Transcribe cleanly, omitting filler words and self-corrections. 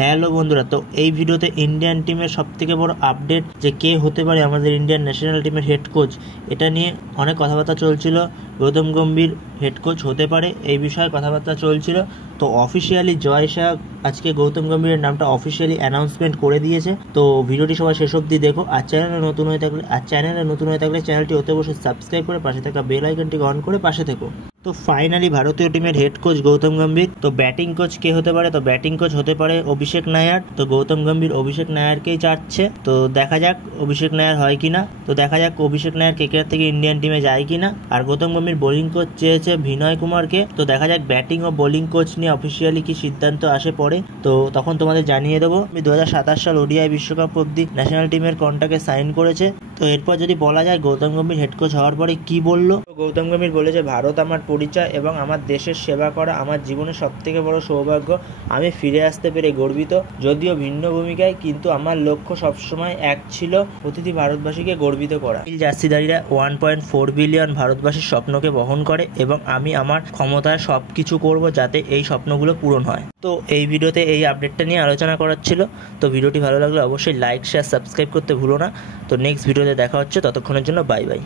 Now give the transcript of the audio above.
Hello বন্ধুরা, তো এই ভিডিওতে ইন্ডিয়ান টিমের সবথেকে বড় আপডেট যে কে হতে পারে আমাদের ইন্ডিয়ান ন্যাশনাল টিমের হেড কোচ, এটা নিয়ে অনেক কথাবার্তা চলছিল। গৌতম গম্ভীর হেড কোচ হতে পারে এই বিষয়ে কথাবার্তা চলছিল। তো অফিসিয়ালি জয় শাহ আজকে গৌতম গম্ভীরের নামটা অফিসিয়ালি অ্যানাউন্সমেন্ট করে দিয়েছে। তো ভিডিওটি সবাই শেষ অবধি দেখো। আর চ্যানেলে নতুন হয়ে থাকলে চ্যানেলটি অতি অবশ্যই সাবস্ক্রাইব করে পাশে থাকা বেল আইকনটি অন করে পাশে থেকো। তো ফাইনালি ভারতীয় টিমের হেড কোচ গৌতম গম্ভীর। তো ব্যাটিং কোচ কে হতে পারে? তো ব্যাটিং কোচ হতে পারে অভিষেক নায়ার। তো গৌতম গম্ভীর অভিষেক নায়ারকেই চাচ্ছে। তো দেখা যাক অভিষেক নায়ার হয় কিনা। তো দেখা যাক অভিষেক নায়ার কেকেআর থেকে ইন্ডিয়ান টিমে যায় কিনা। আর গৌতম গম্ভীর বোলিং কোচ চেয়েছে ভিনয় কুমারকে। তো দেখা যাক ব্যাটিং ও বোলিং কোচ নিয়ে অফিসিয়ালি কি সিদ্ধান্ত আসে পড়ে, তো তখন তোমাদের জানিয়ে দেবো। 2027 সাল ওডিআই বিশ্বকাপ অব্দি ন্যাশনাল টিমের কন্ট্রাক্টে সাইন করেছে। তো এরপর যদি বলা যায় গৌতম গম্ভীর হেড কোচ হওয়ার পরে কি বললো, গৌতম গম্ভীর বলেছে, ভারত আমার পরিচয় এবং আমার দেশের সেবা করা আমার জীবনের সবথেকে বড় সৌভাগ্য। আমি ফিরে আসতে পেরে গর্বিত, যদিও ভিন্ন ভূমিকায়, কিন্তু আমার লক্ষ্য সবসময় এক ছিল, প্রতিটি ভারতবাসীকে গর্বিত করা। নীল জার্সিধারীরা 1.4 বিলিয়ন ভারতবাসীর স্বপ্নকে বহন করে এবং আমি আমার ক্ষমতায় সব কিছু করবো যাতে এই স্বপ্নগুলো পূরণ হয়। তো এই ভিডিওতে এই আপডেটটা নিয়ে আলোচনা করার ছিল। তো ভিডিওটি ভালো লাগলে অবশ্যই লাইক, শেয়ার, সাবস্ক্রাইব করতে ভুলো না। তো নেক্সট ভিডিওতে দেখা হচ্ছে, ততক্ষণের জন্য বাই বাই।